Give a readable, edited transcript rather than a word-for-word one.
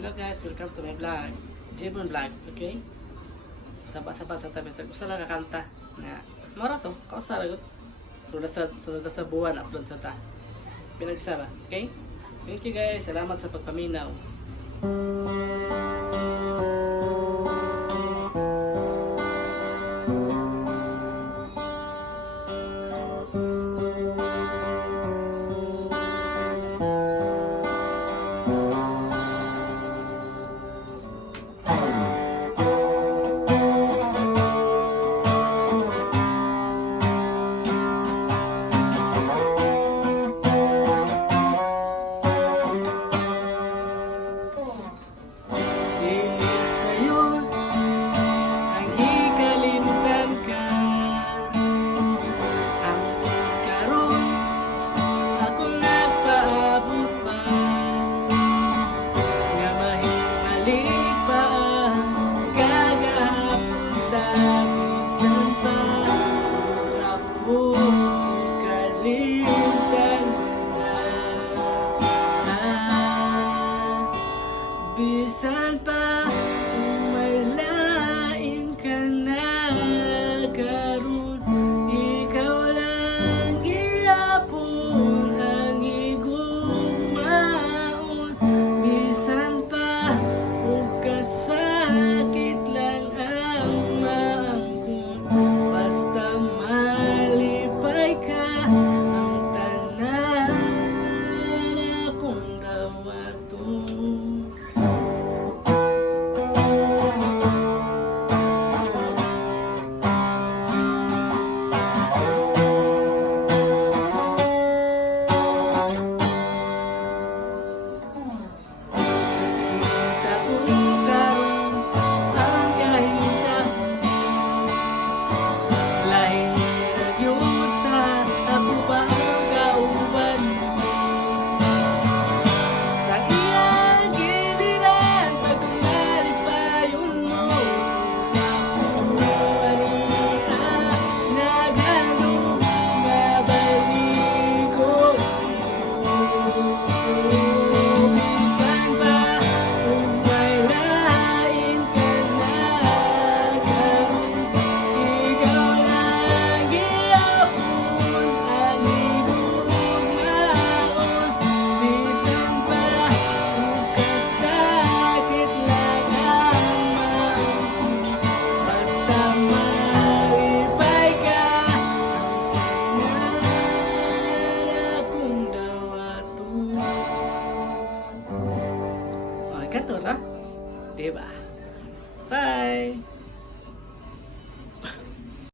Hello guys, welcome to my vlog. Jibon vlog, okay? Sapa-sapa sa tabi sa usa lang kakanta na mora to, kausa ra gud. Sunod sa buwan upload sa ta. Pinagsara, okay? Thank you guys, salamat sa pagpaminaw. Bisan pa may lain ka na karon, ikaw lang gihapon ang igugmaon. Bisan pa ug kasakit lang ang maangkon, basta malipay ka ang tanan akong dawaton. Katura, diba? Bye!